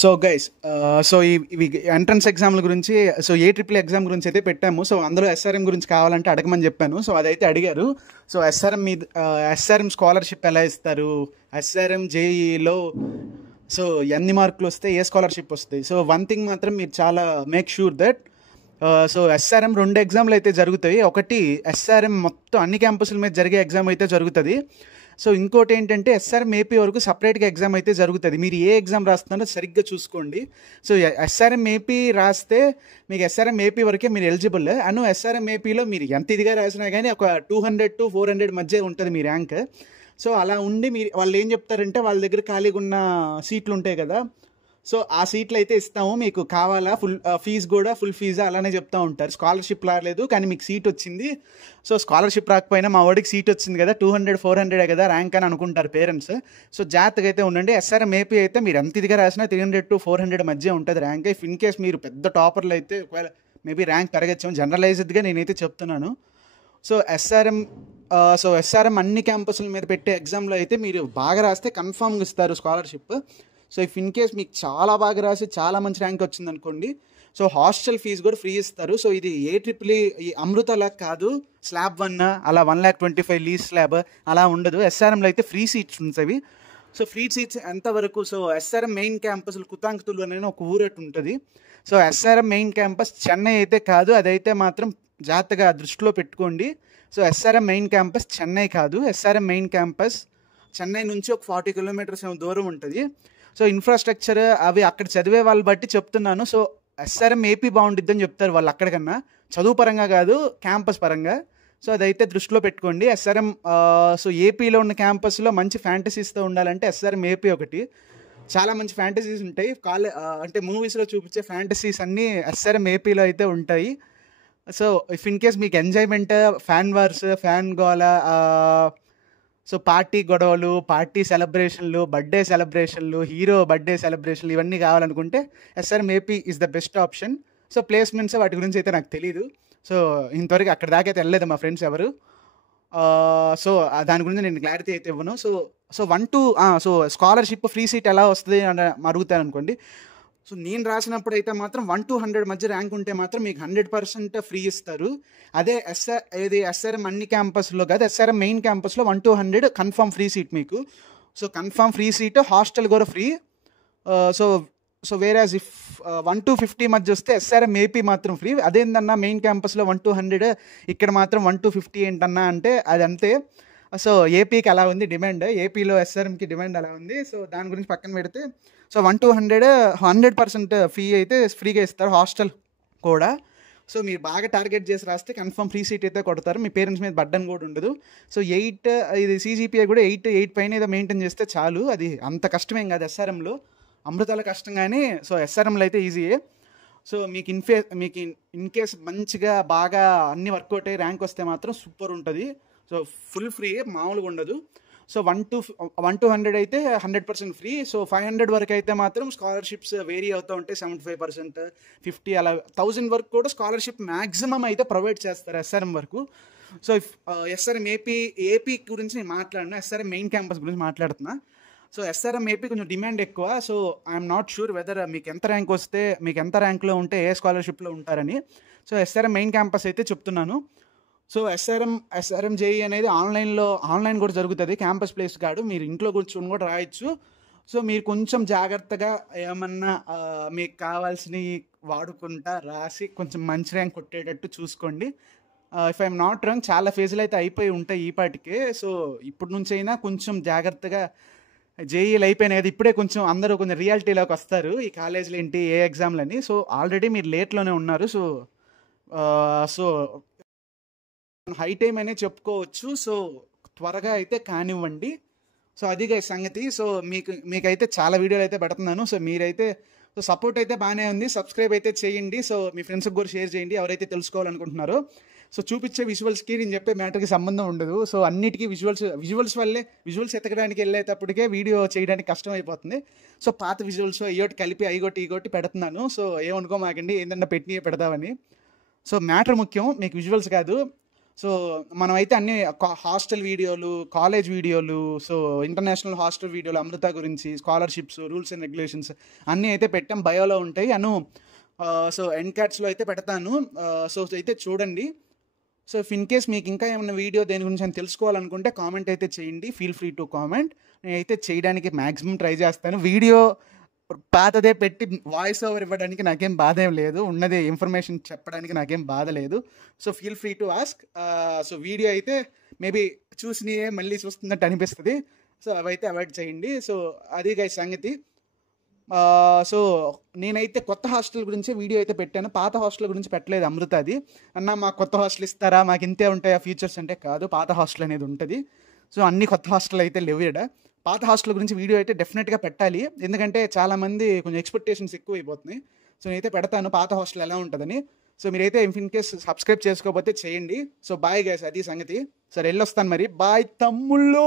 So guys ఇవి entrance ఎగ్జామ్ల గురించి ఏ triple exam గురించి అయితే పెట్టాము. సో అందులో ఎస్ఆర్ఎం గురించి కావాలంటే అడగమని చెప్పాను. సో అదైతే అడిగారు. సో ఎస్ఆర్ఎం స్కాలర్షిప్ ఎలా ఇస్తారు, ఎస్ఆర్ఎం జేఈలో సో ఎన్ని మార్కులు వస్తే ఏ స్కాలర్షిప్ వస్తాయి. సో వన్ థింగ్ మాత్రం మీరు చాలా మేక్ షూర్ దట్ ఎస్ఆర్ఎం 2 ఎగ్జామ్లు అయితే జరుగుతాయి. ఒకటి ఎస్ఆర్ఎం మొత్తం అన్ని క్యాంపస్ల మీద జరిగే ఎగ్జామ్ అయితే జరుగుతుంది. సో ఇంకోటి ఏంటంటే ఎస్ఆర్ఎం ఏపీ వరకు సపరేట్గా ఎగ్జామ్ అయితే జరుగుతుంది. మీరు ఏ ఎగ్జామ్ రాస్తున్నారో సరిగ్గా చూసుకోండి. సో ఎస్ఆర్ఎం ఏపీ రాస్తే మీకు ఎస్ఆర్ఎం ఏపీ వరకే మీరు ఎలిజిబుల్. ఎస్ఆర్ఎం ఏపీలో మీరు ఎంత ఇదిగా రాసినా కానీ ఒక 200 to 400 మధ్య ఉంటుంది మీ ర్యాంక్. సో అలా ఉండి వాళ్ళు ఏం చెప్తారంటే వాళ్ళ దగ్గర ఖాళీగా ఉన్న సీట్లు ఉంటాయి కదా, సో ఆ సీట్లు అయితే ఇస్తాము, మీకు కావాలా, ఫీజు కూడా ఫుల్ ఫీజా అలానే చెప్తూ ఉంటారు. స్కాలర్షిప్ రాలేదు కానీ మీకు సీట్ వచ్చింది, సో స్కాలర్షిప్ రాకపోయినా మా వాడికి సీట్ వచ్చింది కదా, 200-400 కదా ర్యాంక్ అని అనుకుంటారు పేరెంట్స్. సో జాగ్రత్తగా అయితే ఉండండి. ఎస్ఆర్ఎం ఏపీ అయితే మీరు ఎంత ఇదిగా రాసినా 300 to 400 మధ్య ఉంటుంది ర్యాంక్. ఇఫ్ ఇన్ కేస్ మీరు పెద్ద టాపర్లు అయితే ఒకవేళ మేబీ ర్యాంక్ పెరగచ్చాము, జనరలైజ్డ్గా నేనైతే చెప్తున్నాను. సో ఎస్ఆర్ఎం అన్ని క్యాంపస్ల మీద పెట్టే ఎగ్జామ్లో అయితే మీరు బాగా రాస్తే కన్ఫామ్గా ఇస్తారు scholarship. So if in case మీకు చాలా బాగా రాసి చాలా మంచి ర్యాంక్ వచ్చింది అనుకోండి, సో హాస్టల్ ఫీజు కూడా ఫ్రీ ఇస్తారు. సో ఇది ఈ అమృత లాగా కాదు, స్లాబ్ 1 అలా 1,25,000 లీజ్ స్లాబ్ అలా ఉండదు. ఎస్ఆర్ఎంలో అయితే ఫ్రీ సీట్స్ ఉంటాయి. సో ఫ్రీ సీట్స్ ఎంతవరకు, సో ఎస్ఆర్ఎం మెయిన్ క్యాంపస్లు కుతాంకుతులు అనే ఒక ఊరట్టు ఉంటుంది. So SRM main campus Chennai అయితే కాదు, అదైతే మాత్రం జాగ్రత్తగా దృష్టిలో పెట్టుకోండి. So SRM main campus Chennai కాదు, ఎస్ఆర్ఎం మెయిన్ క్యాంపస్ చెన్నై నుంచి ఒక 40 kilometers దూరం ఉంటుంది. సో ఇన్ఫ్రాస్ట్రక్చర్ అవి అక్కడ చదివే వాళ్ళు బట్టి చెప్తున్నాను. సో ఎస్ఆర్ఎం ఏపీ బాగుంటుందని చెప్తారు వాళ్ళు అక్కడికన్నా, చదువు పరంగా కాదు క్యాంపస్ పరంగా. సో అదైతే దృష్టిలో పెట్టుకోండి. ఎస్ఆర్ఎం సో ఏపీలో ఉన్న క్యాంపస్లో మంచి ఫ్యాంటసీస్తో ఉండాలంటే ఎస్ఆర్ఎం ఏపీ ఒకటి. చాలా మంచి ఫ్యాంటసీస్ ఉంటాయి, అంటే మూవీస్లో చూపించే ఫ్యాంటసీస్ అన్నీ ఎస్ఆర్ఎం ఏపీలో అయితే ఉంటాయి. సో ఇఫ్ ఇన్ కేస్ మీకు ఎంజాయ్మెంట్, ఫ్యాన్ వార్స్, ఫ్యాన్ గోల, సో పార్టీ గొడవలు, పార్టీ సెలబ్రేషన్లు, బర్త్డే సెలబ్రేషన్లు, హీరో బర్త్డే సెలబ్రేషన్లు ఇవన్నీ కావాలనుకుంటే SRM AP is the best option. So placements వాటి గురించి అయితే నాకు తెలీదు. సో ఇంతవరకు అక్కడ దాకా అయితే వెళ్ళలేదు మా ఫ్రెండ్స్ ఎవరు. సో దాని గురించి నేను క్లారిటీ అయితే ఇవ్వను. సో స్కాలర్షిప్ ఫ్రీ సీట్ ఎలా వస్తుంది అని అడుగుతాను అనుకోండి. సో నేను రాసినప్పుడు అయితే మాత్రం 1 to 100 మధ్య ర్యాంక్ ఉంటే మాత్రం మీకు 100% ఫ్రీ ఇస్తారు. అదే ఎస్ఆర్ఎం అన్ని క్యాంపస్లో కాదు, ఎస్ఆర్ఎం మెయిన్ క్యాంపస్లో 1 to 100 కన్ఫర్మ్ ఫ్రీ సీట్ మీకు. So confirm free seat, hostel కూడా ఫ్రీ. సో వేరేజ్ ఇఫ్ 1 to 50 మధ్య వస్తే ఎస్ఆర్ఎం ఏపీ మాత్రం ఫ్రీ. అదేంటన్నా మెయిన్ క్యాంపస్లో 1 to 100, ఇక్కడ మాత్రం 1 to 50 ఏంటన్నా అంటే అది అంతే. సో ఏపీకి అలా ఉంది డిమాండ్, ఏపీలో ఎస్ఆర్ఎంకి డిమాండ్ అలా ఉంది. సో దాని గురించి పక్కన పెడితే సో 1 to 100% ఫీ అయితే ఫ్రీగా ఇస్తారు, హాస్టల్ కూడా. సో మీరు బాగా టార్గెట్ చేసి రాస్తే కన్ఫర్మ్ ఫ్రీ సీట్ అయితే కొడతారు, మీ పేరెంట్స్ మీద బర్డన్ కూడా ఉండదు. సో 8 ఇది CGPA కూడా 8 పైన ఏదో మెయింటైన్ చేస్తే చాలు, అది అంత కష్టమేం కాదు. ఎస్ఆర్ఎంలో అమృతాల కష్టం కానీ సో ఎస్ఆర్ఎంలో అయితే ఈజీయే. సో మీకు ఇన్ కేస్ మంచిగా బాగా అన్ని వర్కౌట్ అయ్యి ర్యాంక్ వస్తే మాత్రం సూపర్ ఉంటుంది. సో ఫుల్ ఫ్రీ, మామూలుగా ఉండదు. సో 1 to 100 అయితే 100% ఫ్రీ. సో 500 వరకు అయితే మాత్రం స్కాలర్షిప్స్ వేరీ అవుతూ ఉంటాయి, 75%, 50 అలా 1000 వరకు కూడా స్కాలర్షిప్ మ్యాక్సిమం అయితే ప్రొవైడ్ చేస్తారు ఎస్ఆర్ఎం వరకు. సో ఎస్ఆర్ఎం ఏపీ గురించి నేను మాట్లాడినా, ఎస్ఆర్ఎం మెయిన్ క్యాంపస్ గురించి మాట్లాడుతున్నా. సో ఎస్ఆర్ఎం ఏపీ కొంచెం డిమాండ్ ఎక్కువ. So I'm not sure whether మీకు ఎంత ర్యాంక్ వస్తే, మీకు ఎంత ర్యాంక్లో ఉంటే ఏ స్కాలర్షిప్లో ఉంటారని. సో ఎస్ఆర్ఎం మెయిన్ క్యాంపస్ అయితే చెప్తున్నాను. సో ఎస్ఆర్ఎం జేఈ అనేది ఆన్లైన్ కూడా జరుగుతుంది, క్యాంపస్ ప్లేస్ కాదు, మీరు ఇంట్లో కూర్చొని కూడా రాయొచ్చు. సో మీరు కొంచెం జాగ్రత్తగా ఏమన్నా మీకు కావాల్సినవి వాడుకుంటా రాసి కొంచెం మంచి ర్యాంక్ కొట్టేటట్టు చూసుకోండి. ఇఫ్ ఐఎమ్ నాట్ రాంగ్ చాలా ఫేజ్లు అయితే అయిపోయి ఉంటాయి ఈ పాటికే. సో ఇప్పటి నుంచి అయినా కొంచెం జాగ్రత్తగా, జేఈలు అయిపోయినాయి కదా, ఇప్పుడే కొంచెం అందరూ కొంచెం రియాలిటీలోకి వస్తారు, ఈ కాలేజీలు ఏంటి, ఏ ఎగ్జామ్లని. సో ఆల్రెడీ మీరు లేట్లోనే ఉన్నారు. సో హై టైం అనే చెప్పుకోవచ్చు. సో త్వరగా అయితే కానివ్వండి. సో అదిగా సంగతి. సో మీకైతే చాలా వీడియోలు అయితే పెడుతున్నాను. సో మీరైతే సపోర్ట్ అయితే బాగానే ఉంది, సబ్స్క్రైబ్ అయితే చేయండి. సో మీ ఫ్రెండ్స్కి కూడా షేర్ చేయండి ఎవరైతే తెలుసుకోవాలనుకుంటున్నారో. సో చూపించే విజువల్స్కి నేను చెప్పే మ్యాటర్కి సంబంధం ఉండదు. సో అన్నిటికీ విజువల్స్ ఎతకడానికి వెళ్ళేటప్పటికే వీడియో చేయడానికి కష్టం అయిపోతుంది. సో పాత విజువల్స్ అయ్యోటి కలిపి ఐగొట్టి పెడుతున్నాను. సో ఏమనుకోమాకండి ఏంటన్నా పెట్టి పెడతామని. సో మ్యాటర్ ముఖ్యం, మీకు విజువల్స్ కాదు. సో మనమైతే అన్ని హాస్టల్ వీడియోలు, కాలేజ్ వీడియోలు, సో ఇంటర్నేషనల్ హాస్టల్ వీడియోలు, అమృత గురించి, స్కాలర్షిప్స్, రూల్స్ అండ్ రెగ్యులేషన్స్ అన్నీ అయితే పెట్టాం, బయోలో ఉంటాయి. సో ఎన్కాట్స్లో అయితే పెడతాను. సో అయితే చూడండి. సో ఇఫ్ ఇన్ కేస్ మీకు ఇంకా ఏమైనా వీడియో దేని గురించి అని తెలుసుకోవాలనుకుంటే కామెంట్ అయితే చేయండి. Feel free to comment. నేనైతే చేయడానికి మ్యాక్సిమం ట్రై చేస్తాను. వీడియో పాతదే పెట్టి వాయిస్ ఓవర్ ఇవ్వడానికి నాకేం బాధ ఏం లేదు, ఉన్నది ఇన్ఫర్మేషన్ చెప్పడానికి నాకేం బాధ లేదు. So feel free to ask. So video అయితే మేబీ చూసినయే మళ్ళీ చూస్తున్నట్టు అనిపిస్తుంది. సో అవైతే అవాయిడ్ చేయండి. సో అది గై సంగతి. సో నేనైతే కొత్త హాస్టల్ గురించి వీడియో అయితే పెట్టాను, పాత హాస్టల్ గురించి పెట్టలేదు. అమృత అది అన్న మాకు కొత్త హాస్టల్ ఇస్తారా, మాకు ఇంతే ఉంటాయా ఫీచర్స్ అంటే, కాదు, పాత హాస్టల్ అనేది ఉంటుంది. సో అన్ని కొత్త హాస్టల్ అయితే లేవు ఇక్కడ. పాత హాస్టల్ గురించి వీడియో అయితే డెఫినెట్గా పెట్టాలి, ఎందుకంటే చాలామంది కొంచెం ఎక్స్పెక్టేషన్స్ ఎక్కువ అయిపోతున్నాయి. సో నేనైతే పెడతాను పాత హాస్టల్ ఎలా ఉంటుందని. సో మీరైతే ఇన్ కేస్ సబ్స్క్రైబ్ చేసుకోకపోతే చేయండి. సో బాయ్ గైస్, అది సంగతి. సరే వెళ్ళొస్తాను మరి, బాయ్ తమ్ముళ్ళు.